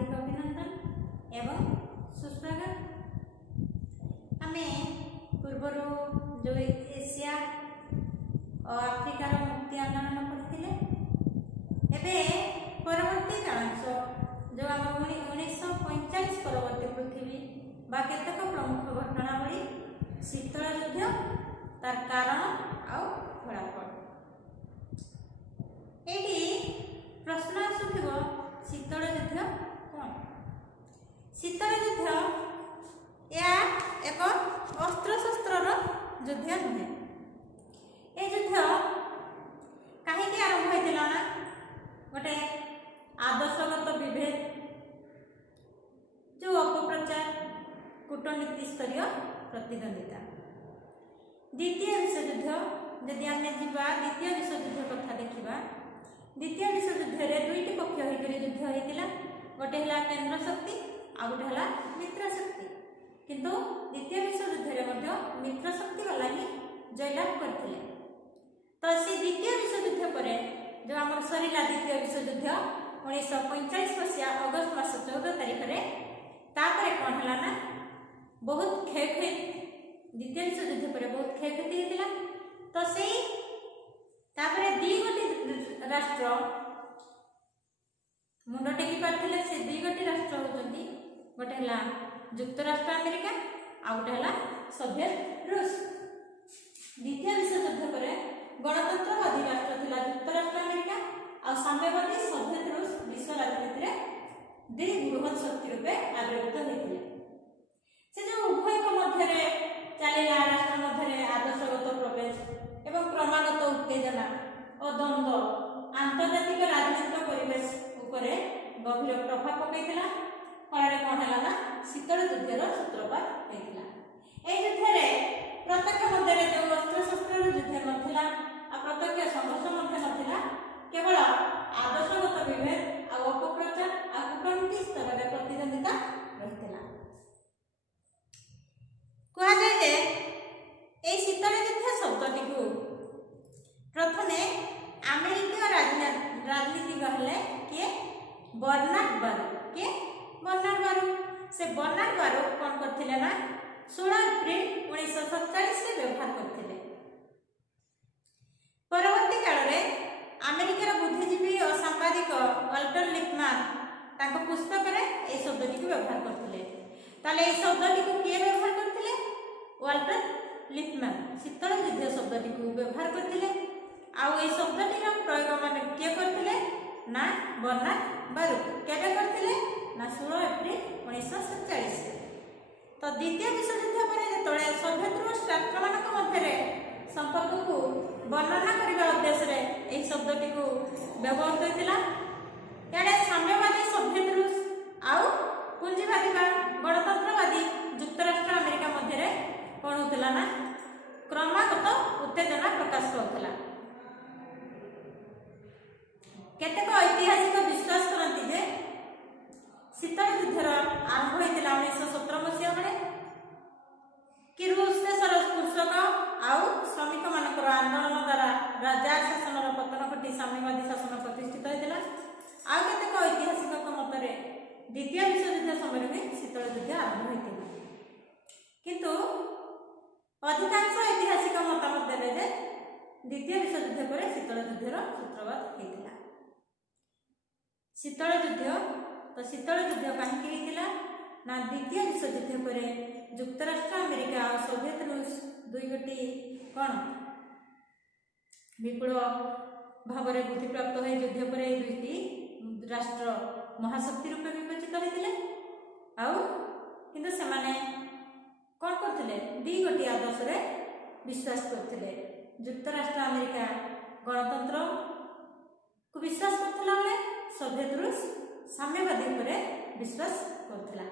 हार्दिक अभिनंदन एवं सुस्वागत। आमे पूर्वर जो एशिया और आफ्रिकार मुक्ति आंदोलन पढ़ी एबे परवर्ती कालांश जो आम 1945 परवर्ती पृथ्वी बा केतक प्रमुख घटनावली शीतल युद्ध तार कारण आउ फलाफल एटी प्रश्न आसुथिबो शीतल युद्ध कौन? शीतल युद्ध या एक अस्त्र शस्त्र युद्ध नुहे। ए युद्ध कहीं आरंभ होता ना गोटे आदर्शगत विभेद जो अपप्रचार कूटनीति स्तरीय प्रतिद्वंदिता। द्वितीय विश्वयुद्ध यदि आम द्वितीय विश्वयुद्ध कथा देखा द्वितीय विश्वयुद्ध में दुईटी पक्ष होकर युद्ध होता गोटे है केंद्र शक्ति आ गोटे है मित्र शक्ति किंतु द्वितीय विश्वयुद्ध में मित्र शक्ति वाला ही जयलाभ करते। तो से द्वितीय विश्वयुद्ध पर जो आम सरला द्वितीय विश्वयुद्ध 1945 मसीहा अगस्त मास 14 तारिख में तापर कौन है ना बहुत क्षयक्षति द्वितीय विश्वयुद्ध पर बहुत क्षयक्षति होता। तो से दी गोटी राष्ट्र मुंड टेकी पारे से दी गोटी राष्ट्र होती गोटे है युक्तराष्ट्र अमेरिका आ गोटे है सोवियत रूस। द्वितीय विश्वयुद्ध पर गणतंत्रवादी राष्ट्र थिला युक्तराष्ट्र अमेरिका आ साम्यवादी सोवियत रूस विश्व राजनीति में दुई बृहत शक्ति रूपे आविर्भूत होते। से जो उभय मध्य चलला राष्ट्र मध्य आदर्शगत प्रवेश एवं क्रमागत उत्तेजना और द्वंद्व आंतर्जातिक राजनीतिक परिवेश उपरे गभीर प्रभाव पकईला। फल कौन है ना शीतल युद्धर सूत्रपात होता। यह युद्ध प्रत्यक्ष मध्य जो अस्त्र शस्त्र युद्ध नाला प्रत्यक्ष संघर्ष नाला केवल आदर्शगत विभेद और अपप्रचार और कूटनीति स्तर में प्रतिद्वंदिता रही। कहुए ये शीतल युद्ध शब्दटी को प्रथम अमेरिका राजनीतिज्ञ हेले किए बर्नार्ड बारू किए बर्नार्ड बारू। से बर्नार्ड बारू कौन करते ना 16 एप्रिल 1947 में व्यवहार करते। परवर्ती काल में अमेरिकार बुद्धिजीवी और सांबादिक वाल्टर लिपमैन पुस्तक में यह शब्दटी को व्यवहार करते। ताले यह शब्दटी को किए व्यवहार करते वाल्टर लिपमैन शीतल युद्ध शब्दटी को व्यवहार करते। आउ ये शब्दटी प्रयोग मान किए करते ना बर्नार्ड बारू केबे करते ना 16 एप्रिल 1947। तो द्वितीय विश्वयुद्ध पर जो सोवियत रूस राष्ट्र मान मध्य संपर्क को वर्णना करने उद्देश्य यह शब्दटी को व्यवहृत होता। इे साम्यवादी सोवियत रूस आउ पुंजीवादी गणतंत्रवादी युक्तराष्ट्र अमेरिका मध्य कौन होता ना क्रमागत उत्तेजना प्रकाश करुला। केतेक ऐतिहासिक विश्वास करती जे शीतल युद्धर आरंभ होता 1917 मसीहा बेले कि रूस देशर कृषक आउ श्रमिक मानकर आंदोलन द्वारा राजा शासन पतन घटी साम्यवादी शासन प्रतिष्ठित होता। आउ केतेक ऐतिहासिक मत द्वितीय विश्वयुद्ध समय में शीतल युद्ध आरंभ होता। किंतु अधिकांश ऐतिहासिक मतामत देवे जे द्वितीय विश्वयुद्ध पर शीतल युद्धर सूत्रपात होता। शीतल युद्ध तो शीतल युद्ध कहीं होता ना द्वितीय विश्वयुद्ध पर युक्तराष्ट्र अमेरिका और सोवियत रूस दुई गोटी कौन विपुल भाव में बुद्धि प्राप्त हो युद्ध पर दुईटी राष्ट्र महाशक्ति रूपे विवेचित होते। किंतु से कौन करते दी गोटी आदर्श विश्वास करते। युक्तराष्ट्र अमेरिका गणतंत्र को विश्वास करता बेले सोवियत रूस साम्यवादी पर विश्वास करता।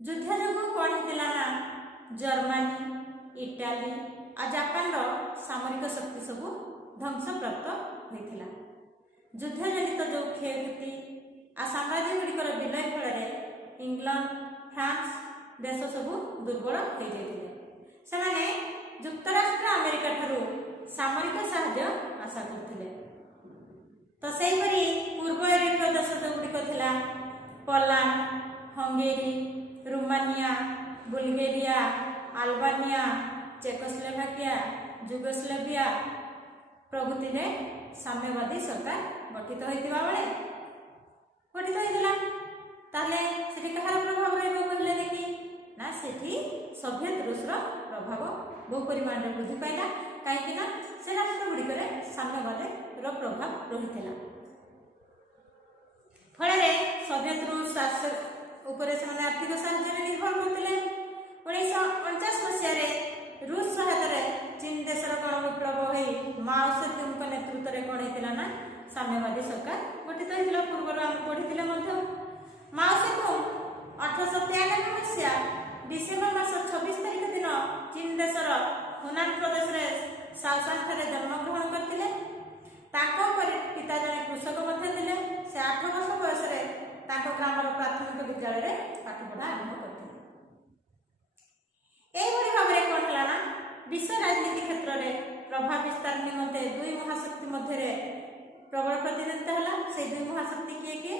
युद्ध जो कौन होता ना जर्मनी इटाली और जापान सामरिक शक्ति सब ध्वंस प्राप्त होता। युद्ध जनित जो क्षयक्षति आ साम्राज्य गुड़िकर विलय फल इंग्लैंड फ्रांस देश सब दुर्बल हो जाते। युक्तराष्ट्र अमेरिका ठारू सामरिक साहाय्य आशा करते। तो सेहीपरि ପୂର୍ବ ୟୁରୋପୀୟ ଦେଶ ଯେଉଁଗୁଡ଼ିକ ଥିଲା Poland, Hungary, Romania, Bulgaria, Albania, Czechoslovakia, Yugoslavia ପ୍ରଭୃତିରେ ସାମ୍ୟବାଦୀ ସରକାର ଗଠିତ ହୋଇଥିବା ବେଳେ ଗଠିତ ହୋଇଥିଲା। ତାହେଲେ ସେଠି କାହାର ପ୍ରଭାବ ରହିବ କହିଲେ ଦେଖି? ନା ସେଠି ସୋଭିଏତ ରୁଷର ପ୍ରଭାବ ବହୁ ପରିମାଣରେ ବୃଦ୍ଧି ପାଇଲା। କାହିଁକି ନା ସେ ରାଷ୍ଟ୍ରଗୁଡ଼ିକରେ ସାମ୍ୟବାଦୀର ପ୍ରଭାବ ରହିଥିଲା। ଫଳରେ ସୋଭିଏତ ରୁଷ ଉପରେ ସେମାନେ ଆର୍ଥିକ ସାହାଯ୍ୟରେ ନିର୍ଭର କରୁଥିଲେ। 1949 ମସିହାରେ ରୁଷ ସହାୟତାରେ ଚୀନ ଦେଶର ଗଣ ବିପ୍ଳବ ହୋଇ ମାଓ ସେତୁଙ୍ଗଙ୍କ ନେତୃତ୍ୱରେ କ'ଣ ହେଇଥିଲା ନା ସାମ୍ୟବାଦୀ ସରକାର ଗଠିତ ହୋଇଥିଲା। ପୂର୍ବରୁ ଆମେ ପଢ଼ିଥିଲେ ମଧ୍ୟ। ମାଓ ସେତୁଙ୍ଗ 1893 ମସିହା ଡିସେମ୍ବର ମାସ 26 ତାରିଖ ଦିନ ଚୀନ ଦେଶର ହୁନାନ ପ୍ରଦେଶରେ ଶାଓଶାନଠାରେ ଜନ୍ମଗ୍ରହଣ କରିଥିଲେ। ତାଙ୍କ ପିତା ଜଣେ କୃଷକ ମଧ୍ୟ ଥିଲେ। ସେ 8 ବର୍ଷ ବୟସରେ ତାଙ୍କ ଗ୍ରାମର ପ୍ରାଥମିକ ବିଦ୍ୟାଳୟରେ ପାଠପଢ଼ା ଆରମ୍ଭ କରିଥିଲେ। ଏହିଭଳି ଭାବରେ କ'ଣ ହେଲା ନା ବିଶ୍ୱ ରାଜନୀତି କ୍ଷେତ୍ରରେ ପ୍ରଭାବ ବିସ୍ତାର ନିମନ୍ତେ ଦୁଇ ମହାଶକ୍ତି ମଧ୍ୟରେ ପ୍ରବଳ ପ୍ରତିଦ୍ୱନ୍ଦିତା ହେଲା। ସେଇ ଦୁଇ ମହାଶକ୍ତି କିଏ କିଏ?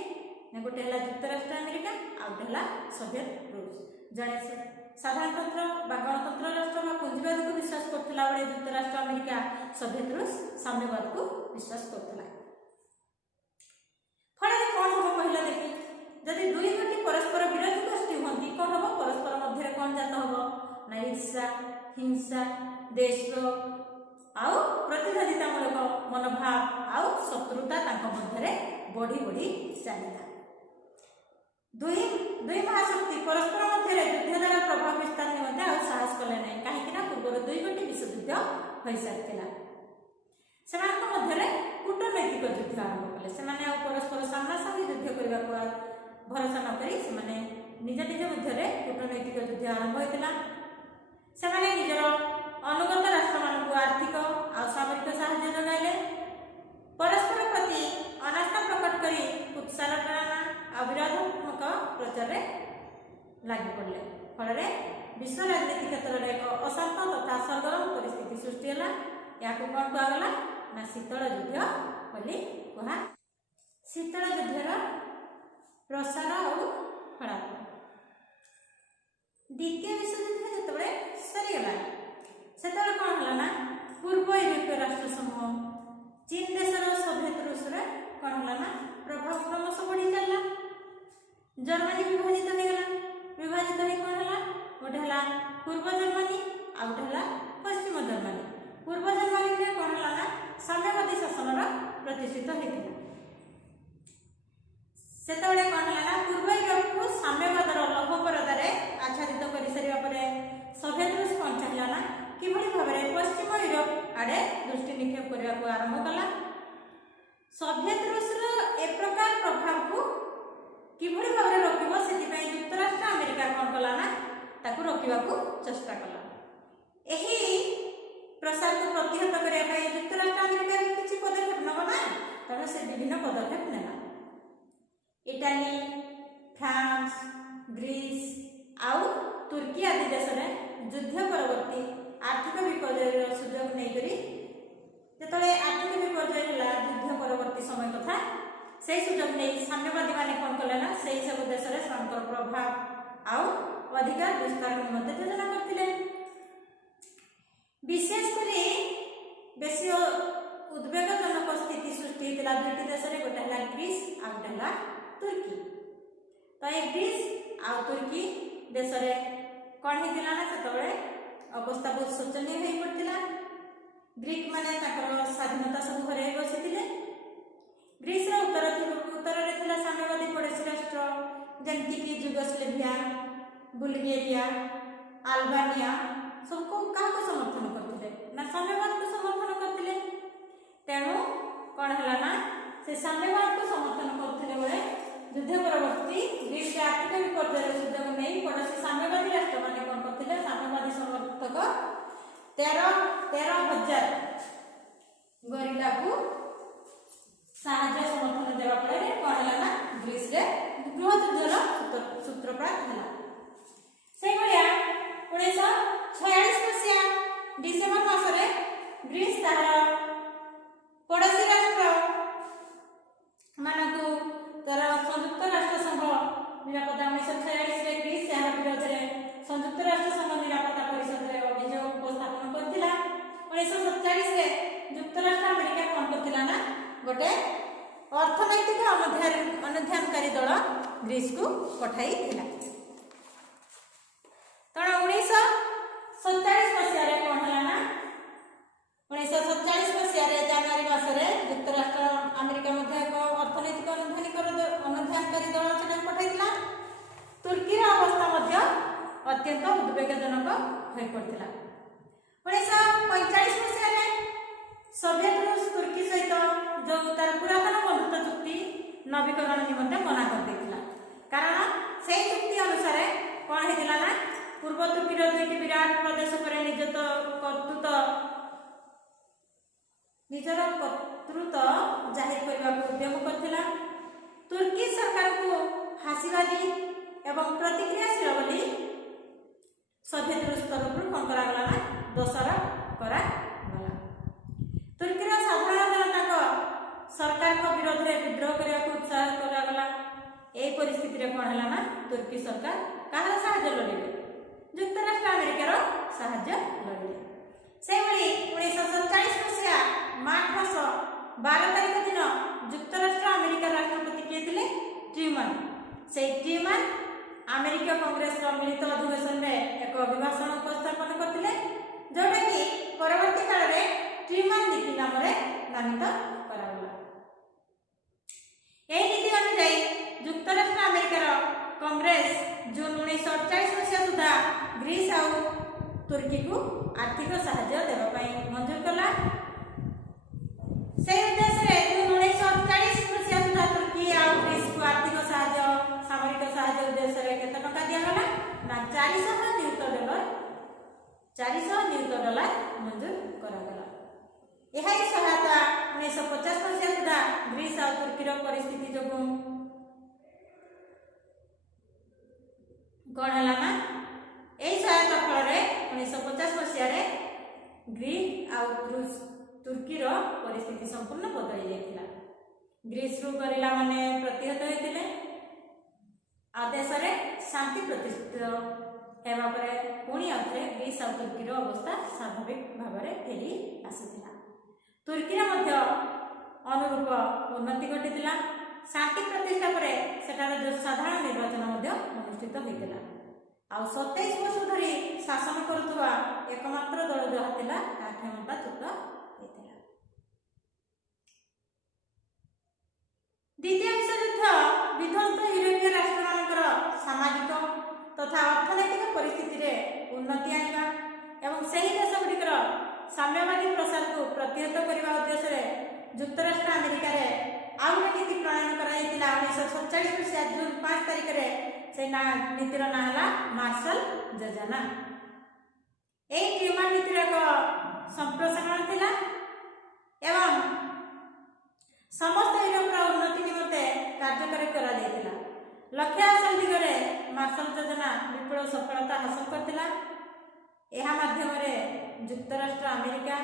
ଗୋଟେ ହେଲା ଯୁକ୍ତରାଷ୍ଟ୍ର ଆମେରିକା, ଆଉ ଗୋଟେ ହେଲା ସୋଭିଏତ ରୁଷ। ଜଣେ ସାଧାରଣତନ୍ତ୍ର ବା ଗଣତନ୍ତ୍ର ରାଷ୍ଟ୍ର ବା ପୁଞ୍ଜିବାଦକୁ ବିଶ୍ୱାସ କରୁଥିଲା ବେଳେ ଯୁକ୍ତରାଷ୍ଟ୍ର ଆମେରିକା ସୋଭିଏତ ରୁଷ ସାମ୍ୟବାଦକୁ ବିଶ୍ୱାସ କରୁଥିଲା। ଫଳରେ କ'ଣ ହେବ କହିଲ ଦେଖି? ଯଦି ଦୁଇ ଗୋଟି ପରସ୍ପର ବିରୋଧୀ ଗୋଷ୍ଠୀ ହୁଅନ୍ତି କ'ଣ ହେବ? ପରସ୍ପର ମଧ୍ୟରେ କ'ଣ ଜାତ ହେବ? ନା ଈର୍ଷା, ହିଂସା, ଦେଶଦ୍ରୋହ ଆଉ ପ୍ରତିଦ୍ୱନ୍ଦିତାମୂଳକ ମନୋଭାବ ଆଉ ଶତ୍ରୁତା ତାଙ୍କ ମଧ୍ୟରେ ବଢ଼ି ବଢ଼ି ଚାଲିଲା। ଦୁଇ ମହାଶକ୍ତି ପରସ୍ପର ମଧ୍ୟରେ ଯୁଦ୍ଧ ଦ୍ୱାରା ପ୍ରଭାବ ବିସ୍ତାର ନିମନ୍ତେ ଆଉ ସାହସ କଲେ ନାହିଁ। କାହିଁକି ନା ପୂର୍ବରୁ ଦୁଇ ଗୋଟି ବିଶ୍ୱଯୁଦ୍ଧ ହୋଇସାରିଥିଲା। ସେମାନଙ୍କ ମଧ୍ୟରେ କୂଟନୈତିକ ଯୁଦ୍ଧ ଆରମ୍ଭ କଲେ। ସେମାନେ ଆଉ ପରସ୍ପର ସାମ୍ନାସାମ୍ନି ଯୁଦ୍ଧ କରିବାକୁ ଭରସା ନ କରି ସେମାନେ ନିଜ ନିଜ ମଧ୍ୟରେ କୂଟନୈତିକ ଯୁଦ୍ଧ ଆରମ୍ଭ ହୋଇଥିଲା। ସେମାନେ ନିଜର ଅନୁଗତ ରାଷ୍ଟ୍ରମାନଙ୍କୁ ଆର୍ଥିକ ଆଉ ସାମରିକ ସାହାଯ୍ୟ ଯୋଗାଇଲେ। ପରସ୍ପର ପ୍ରତି ଅନାସ୍ଥା ପ୍ରକଟ କରି କୁତ୍ସାରଟନା ଆଉ ବିରୋଧାତ୍ମକ ପ୍ରଚାରରେ ଲାଗି ପଡ଼ିଲେ। ଫଳରେ ବିଶ୍ୱ ରାଜନୀତି କ୍ଷେତ୍ରରେ ଏକ ଅଶାନ୍ତ ତଥା ସରଗରମ ପରିସ୍ଥିତି ସୃଷ୍ଟି ହେଲା। ଏହାକୁ କ'ଣ କୁହାଗଲା? ନା ଶୀତଳ ଯୁଦ୍ଧ ବୋଲି କୁହା। ଶୀତଳ ଯୁଦ୍ଧର ପ୍ରସାର ଆଉ ଫଳାଫଳ। ଦ୍ୱିତୀୟ ବିଶ୍ୱଯୁଦ୍ଧ ଯେତେବେଳେ ସରିଗଲା ସେତେବେଳେ କ'ଣ ହେଲା ନା ପୂର୍ବ ୟୁରୋପୀୟ ରାଷ୍ଟ୍ର ସମୂହ ଚୀନ ଦେଶର ସୋଭିଏତ ରୁଷରେ କ'ଣ ହେଲା ନା ପ୍ରଭାବ କ୍ରମଶଃ ବଢ଼ି ଚାଲିଲା। ଜର୍ମାନୀ ବିଭାଜିତ ହୋଇଗଲା। ବିଭାଜିତ ହୋଇ କ'ଣ ହେଲା? ଗୋଟେ ହେଲା ପୂର୍ବ ଜର୍ମାନୀ ଆଉ ଗୋଟେ ହେଲା ପଶ୍ଚିମ ଜର୍ମାନୀ। ପୂର୍ବ ଜର୍ମାନୀରେ କ'ଣ ହେଲା ନା ସାମ୍ୟବାଦୀ ଶାସନର ପ୍ରତିଷ୍ଠିତ ହୋଇଥିଲା। ସେତେବେଳେ କ'ଣ ହେଲା ନା ପୂର୍ବ ୟୁରୋପକୁ ସାମ୍ୟବାଦର ଲୌହ ପରଦାରେ ଆଚ୍ଛାଦିତ କରିସାରିବା ପରେ ସୋଭିଏତ ରୁଷ କ'ଣ ଚାହିଁଲା ନା କିଭଳି ଭାବରେ ପଶ୍ଚିମ ୟୁରୋପ ଆଡ଼େ ଦୃଷ୍ଟି ନିକ୍ଷେପ କରିବାକୁ ଆରମ୍ଭ କଲା। ସୋଭିଏତ ରୁଷର ଏ ପ୍ରକାର ପ୍ରଭାବକୁ କିଭଳି ଭାବରେ ରୋକିବ ସେଥିପାଇଁ ଯୁକ୍ତରାଷ୍ଟ୍ର ଆମେରିକା କ'ଣ କଲା ନା ତାକୁ ରୋକିବାକୁ ଚେଷ୍ଟା କଲା। ଏହି ପ୍ରସାରକୁ ପ୍ରତିହତ କରିବା ପାଇଁ ଯୁକ୍ତରାଷ୍ଟ୍ର ଆମେରିକା କିଛି ପଦକ୍ଷେପ ନେବ ନା, ତେଣୁ ସେ ବିଭିନ୍ନ ପଦକ୍ଷେପ ନେଲା। ଇଟାଲୀ, ଫ୍ରାନ୍ସ, ଗ୍ରୀସ୍ ଆଉ ତୁର୍କୀ ଆଦି ଦେଶରେ ଯୁଦ୍ଧ ପରବର୍ତ୍ତୀ ଆର୍ଥିକ ବିପର୍ଯ୍ୟୟର ସୁଯୋଗ ନେଇକରି ଯେତେବେଳେ ଆର୍ଥିକ ବିପର୍ଯ୍ୟୟ ହେଲା ଯୁଦ୍ଧ ପରବର୍ତ୍ତୀ ସମୟ କଥା, ସେହି ସୁଯୋଗ ନେଇ ସାମ୍ୟବାଦୀମାନେ କ'ଣ କଲେ ନା ସେହି ସବୁ ଦେଶରେ ସେମାନଙ୍କର ପ୍ରଭାବ ଆଉ ଅଧିକାର ବିସ୍ତାର ନିମନ୍ତେ ଯୋଜନା କରିଥିଲେ। ବିଶେଷ କରି ବେଶୀ ଉଦ୍ବେଗଜନକ ସ୍ଥିତି ସୃଷ୍ଟି ହୋଇଥିଲା ଦୁଇଟି ଦେଶରେ। ଗୋଟେ ହେଲା ଗ୍ରୀସ୍ ଆଉ ଗୋଟେ ହେଲା ତୁର୍କୀ। ତ ଏ ଗ୍ରୀସ୍ ଆଉ ତୁର୍କୀ ଦେଶରେ କ'ଣ ହେଇଥିଲା ନା ସେତେବେଳେ ଅବସ୍ଥା ବହୁତ ଶୋଚନୀୟ ହୋଇପଡ଼ିଥିଲା। ଗ୍ରୀକ୍ ମାନେ ତାଙ୍କର ସ୍ୱାଧୀନତା ସବୁ ହରାଇ ବସିଥିଲେ। ଗ୍ରୀସ୍ର ଉତ୍ତରରେ ଥିଲା ସାମ୍ୟବାଦୀ ପଡ଼ୋଶୀ ରାଷ୍ଟ୍ର ଯେମିତିକି ଯୁଗୋସ୍ଲାଭିଆ, ବୁଲଗେରିଆ, ଆଲବାନିଆ ସବୁ କାହାକୁ ସମର୍ଥନ କରିଥିଲେ ନା ସାମ୍ୟବାଦକୁ ସମର୍ଥନ କରିଥିଲେ। ତେଣୁ କ'ଣ ହେଲା ନା ସେ ସାମ୍ୟବାଦକୁ ସମର୍ଥନ କରୁଥିଲେ ବେଳେ ଯୁଦ୍ଧ ପରବର୍ତ୍ତୀ ଗ୍ରୀସରେ ଆର୍ଥିକ ବିପର୍ଯ୍ୟୟର ସୁଯୋଗ ନେଇ ପଡ଼ୋଶୀ ସାମ୍ୟବାଦୀ ରାଷ୍ଟ୍ରମାନେ କ'ଣ କରିଥିଲେ? ସାମ୍ୟବାଦୀ ସମର୍ଥକ 13,000 ଗରିଲାକୁ ସାହାଯ୍ୟ ସମର୍ଥନ ଦେବା ଫଳରେ କ'ଣ ହେଲା ନା ଗ୍ରୀସରେ ଗୃହ ଯୁଦ୍ଧର ସୂତ୍ରପାତ ହେଲା। ସେହିଭଳିଆ 1946 ମସିହା ଡିସେମ୍ବର ମାସରେ ଗ୍ରୀସ୍ ତାହାର ପଡ଼ୋଶୀ ରାଷ୍ଟ୍ର ମାନଙ୍କୁ पठाई थिला। तेणु 1947 मसीह कौन है ना 1947 मसीह जनवरी मासरे युक्तराष्ट्र अमेरिका मध्य एक अर्थनैतिक अनुधानकारी दल से पठाइला। तुर्कीर अवस्था मध्य अत्यंत उद्वेगजनक हो पड़ता। 1945 मसीह सोवियत रूस तुर्की सहित जो तार पुरातन बंधुत्व चुक्ति नवीकरण निमंते मना कर देथिला। कारण से चुक्ति अनुसार कौन होता ना पूर्व तुर्कीर दुईटी विराट प्रदेश पर निजर कर्तृत्व जाहिर करने को उद्यम करथिला। तुर्की सरकार को हासीबाजी एवं प्रतिक्रियाशील बोली सोवियत रूस तरफ कौन करागला ना दोषारोप करागला। तुर्कीर साधारण जनता सरकार को विरोध में विद्रोह करने को उत्साह करागला। यही परिस्थिति कौन है ना तुर्की सरकार कहार साहाय्य लड़े युक्तराष्ट्र अमेरिकार साहाय्य लड़े। से 1947 मसीहा मार्च मास 12 तारिख दिन युक्तराष्ट्र अमेरिका राष्ट्रपति किए थे ट्रूमन। से ट्रूमन अमेरिका कांग्रेस मिलित अधिवेशन में एक अभिभाषण उपस्थापन करते जोटा कि परवर्ती काल में ट्रूमन नीति नाम नामित करागला। यही नीति अनुसार युक्तराष्ट्र अमेरिकार कांग्रेस जून 1948 मसीहा सुधा ग्रीस आउ तुर्की को आर्थिक साहाय्य देवाई मंजूर कला। से उद्देश्य जून 1948 मसीहा सुधा तुर्की आउ ग्रीस को आर्थिक साहाय्य सामरिक साहाय्य उद्देश्य केते टका दियागला ना $400 मंजूर करागला। यह सहायता 1950 मसीहा सुधा ग्रीस आउ तुर्कीर परिस्थिति जो कौन है ना यही सहायता फल 1950 मसीह ग्रीस आउ तुर्कीर परिस्थिति संपूर्ण बदल जाता। ग्रीस रु गरिला माने प्रतिहत होते देश में शांति प्रतिष्ठित होगा पुणी आउे ग्रीस आउ तुर्कीर अवस्था स्वाभाविक भाव में फेरी आसाला। तुर्कीर अनुरूप उन्नति घटी शांति प्रतिष्ठा पर सेठार जो साधारण निर्वाचन अनुष्ठित होता। आ 27 वर्ष धरी शासन करुवा एकमात्र दल जहाँ था क्षमताच्युत होता। द्वितीय विश्वयुद्ध विध्वस्त यूरोपीय राष्ट्र सामाजिक तथा अर्थनैतिक परिस्थिति उन्नति आनिबा एवं सही देशगुड़िकर साम्यवादी प्रसार को प्रतिहत करने उद्देश्य युक्तराष्ट्र अमेरिका आउ गोटे नीति प्रणयन कर 1947 मसीहा जून 5 तारिख से नीतिर ना है मार्शल योजना। यही ट्रूमन नीतिर एक संप्रसारण थिला एवं समस्त यूरोपर उन्नति निमंते कार्यकारी करा जायतिला। लक्ष्य हासिल दिगरे मार्शल योजना विपुल सफलता हासिल करथिला। एहा माध्यम रे युक्तराष्ट्र अमेरिका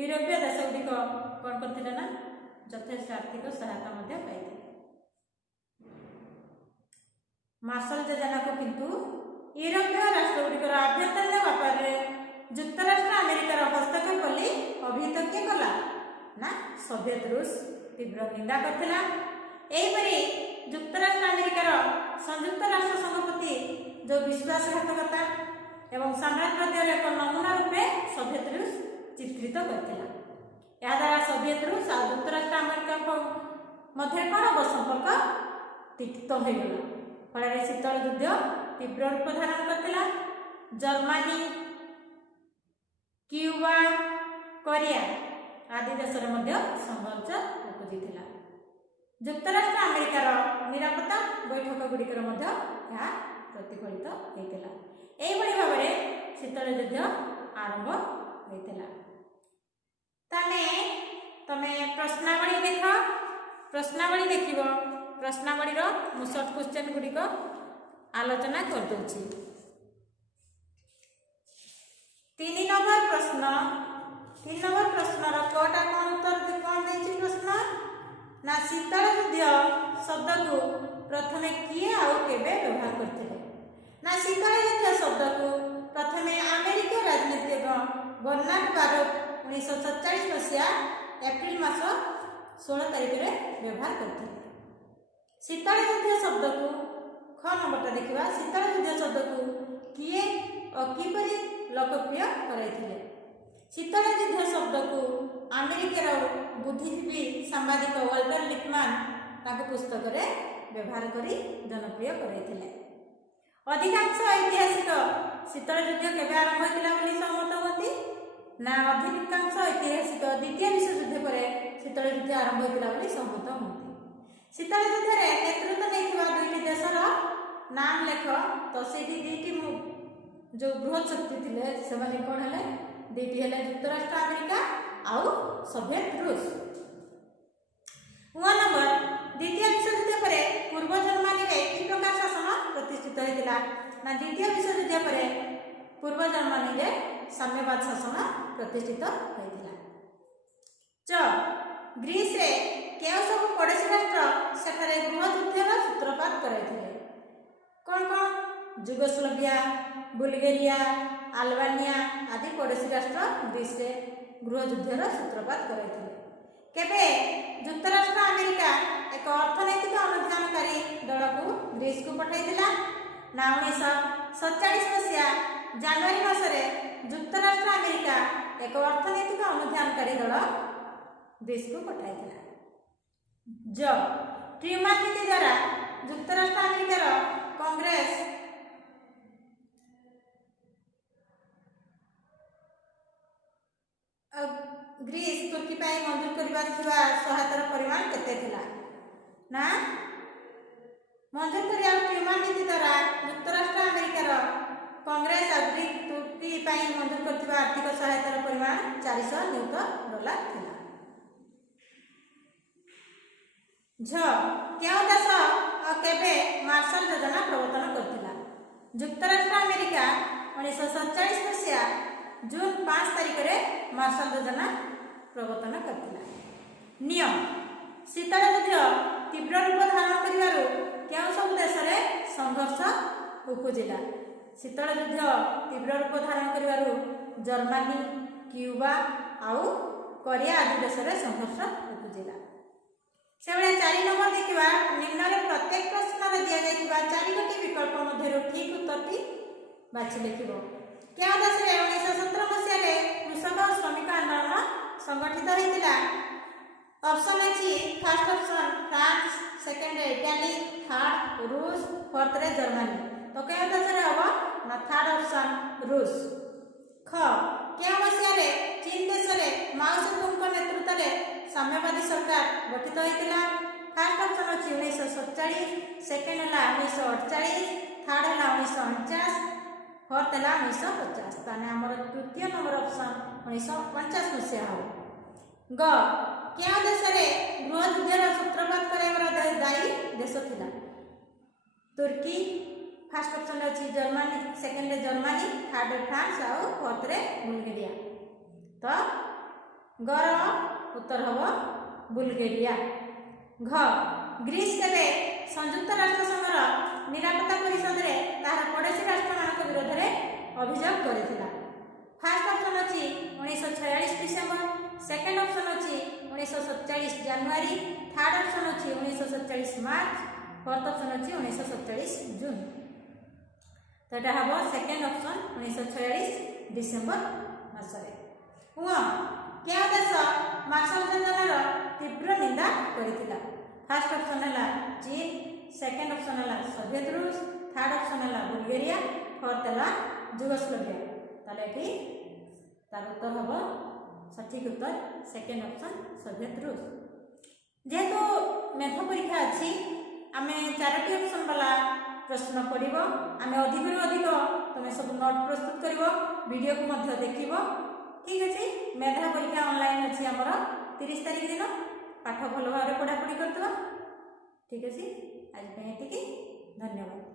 यूरोपीय देशगुड़िक कौन करथिले ना यथेष्ट आर्थिक सहायता पाई। मार्शल योजना को किंतु यूरोपीय राष्ट्रगुड़िकर आभ्यंतरीण व्यापार युक्तराष्ट्र अमेरिकार हस्तक्षेप बोली अभिहित किए कला ना सोवियत रूस तीव्र निंदा करथिला। एहीपरि युक्तराष्ट्र अमेरिकार संयुक्त राष्ट्र संघ प्रति जो विश्वासघातकता एवं साम्राज्यवाद एक नमूना रूपे सोवियत रूस चित्रित करथिला। या द्वारा सोवियत रूस और युक्तराष्ट्र अमेरिका मध्य कौन संपर्क तिक्त हो गला। फल शीतल युद्ध तीव्र रूप धारण करथिला। जर्मनी क्यूबा कोरिया आदि देश संघर्ष उपजिला। युक्तराष्ट्र अमेरिकार निरापत्ता बैठक गुड़िकर प्रतिफलित होता। यही भाव में शीतल युद्ध आरंभ होता। तमे प्रश्नावली देख प्रश्नावली देख प्रश्नावली मु शॉर्ट क्वेश्चन गुड़िक आलोचना कर दूची। 3 नंबर प्रश्न 3 नंबर प्रश्नर कटा कौन उत्तर कौन देछि प्रश्न ना शीतल युद्ध शब्द को प्रथमे किए आउ केबे व्यवहार करथिले ना शीतल युद्ध शब्द को प्रथमे अमेरिका राजनीतिज्ञ बर्नार्ड बारुक 1947 मसीहा एप्रिल मास 16 तारिख में व्यवहार करथिले। शीतल युद्ध शब्द को ख नंबरटा देखिबा शीतल युद्ध शब्द को किए और किपरि लोकप्रिय कराइथिले। शीतल युद्ध शब्द को अमेरिकार बुद्धिजीवी सांबादिक वाल्टर लिपमैन ताको पुस्तक रे व्यवहार करी जनप्रिय कराइथिले। अधिकांश ऐतिहासिक शीतल युद्ध केबे आरंभ होइतिला बोली सहमत होती ना अधिकांश ऐतिहासिक द्वितीय विश्व युद्ध पर शीतल युद्ध आरंभ होइतिला बोली सहमत होती। शीतल युद्ध रे नेतृत्व नेइथिबा दुईटी देशर नाम लेख तो सेठी दुईटी जो बृहत शक्ति थिले से माने कोन हले दुईटी हले युक्तराष्ट्र अमेरिका आउ सोवियत रूस। 1 नंबर द्वितीय विश्व युद्ध पर पूर्व जर्मनी रे कि प्रकार शासन प्रतिष्ठित होइतिला ना द्वितीय विश्व युद्ध पर पूर्व जर्मनी रे साम्यवाद शासन प्रतिष्ठित होइतिला। च ग्रीस रे केउ सब पड़ोसी राष्ट्र सेठारे गृह युद्धर सूत्रपात कराइथिले कोन कोन जुगोस्लाविया बुल्गेरिया अल्बानिया आदि पड़ोसी राष्ट्र ग्रीस रे गृह युद्धर सूत्रपात कराइथिले। केबे युक्तराष्ट्र अमेरिका एक अर्थनैतिक अनुधानकारी दल को ग्रीस को पठाइथिला ना 1947 मसीहा जनवरी मासरे युक्तराष्ट्र अमेरिका एक अर्थनैतिक अनुधानकारी दल ग्रीस को पठाइथिला। जो ट्रूमैन नीति द्वारा युक्तराष्ट्र अमेरिकार कांग्रेस ग्रीस तुर्की पाई मंजूर करबा थिबा सहायतार परिमाण केते थिला ना मंजूर करिया ट्रूमैन नीति द्वारा युक्तराष्ट्र अमेरिकार कांग्रेस और ग्रीस तुर्की पाई मंजूर करथिबा आर्थिक सहायतार परिमाण $400 थिला। झ केउ देश केबे मार्शल योजना प्रवर्तन करथिला। युक्तराष्ट्र अमेरिका 1947 मसीहा जून 5 तारिख रे मार्शल योजना प्रवर्तन करथिला। नियम शीतल युद्ध तीव्र रूप धारण करिवारु केउ सब देश रे संघर्ष उपजिला। शीतल युद्ध तीव्र रूप धारण करिवारु जर्मनी क्यूबा आउ कोरिया आदि देश रे संघर्ष उपजिला। सेबळे 4 नंबर देखिबा निम्न रे प्रत्येक प्रश्न रे दिया जाइबा 4 गोटी विकल्प मध्यरु ठीक उत्तरटी बाछि लिखिबो। केउ देश रे 1917 मसीहा रे कृषक और श्रमिक आंदोलन संगठित होइतिला। ऑप्शन अछि first option France, second Italy, third रूस, फोर्थ रे जर्मनी। तो केउ देश रे हबो ना थर्ड ऑप्शन रूस। ख केउ मसीहा रे चीन देश रे माओ सेतुंग नेतृत्व रे साम्यवादी सरकार गठित होइतिला। फर्स्ट ऑप्शन अछि 1947, सेकंड हला 1948, थर्ड हला 1949, फोर्थ हला 1950। ताने हमर तृतीय नंबर ऑप्शन 1950 मसीहा हो। ग केउ देश रे गृह युद्धर सूत्रपात कराइबार दायी देश थिला। तुर्की फर्स्ट ऑप्शन अछि जर्मनी, सेकंड रे जर्मनी, थर्ड रे फ्रांस और फोर्थ रे बुल्गारिया। तो गर उत्तर हबो बुल्गारिया। घ ग्रीस केबे संयुक्त राष्ट्र संघर निरापत्ता परिषद रे तार पड़ोसी राष्ट्र मानक विरोध रे अभियोग करिथिला। फर्स्ट ऑप्शन अछि 1946 डिसेंबर, सेकंड ऑप्शन अछि 1947 जनवरी, थर्ड ऑप्शन अछि 1947 मार्च, फोर्थ ऑप्शन अछि 1947 जून। तो एटा हबो सेकंड ऑप्शन 1946 डिसेंबर मासरे। हुआ केउ देश मार्शल योजनार तीव्र निंदा करिथिला। फर्स्ट ऑप्शन हला चीन, सेकंड ऑप्शन हला सोवियत रूस, थर्ड ऑप्शन हला बुल्गारिया, फोर्थ हला जुगोस्लाविया। ताले एठी तार उत्तर हबो सठिक उत्तर सेकंड ऑप्शन सोवियत रूस। जेहेतु मेध परीक्षा अछि आमे 4टी ऑप्शन वाला प्रश्न पढ़िबो। आमे अधिक अधिक तमे सब नोट प्रस्तुत करिवो, वीडियो को मध्य देखिवो। ठीक अछि। मेधा परीक्षा ऑनलाइन अछि हमर 30 तारिख दिन। पाठ भल भाव पढ़ापढ़ी करतवा। ठीक अछि। आज पे एतिकी। धन्यवाद।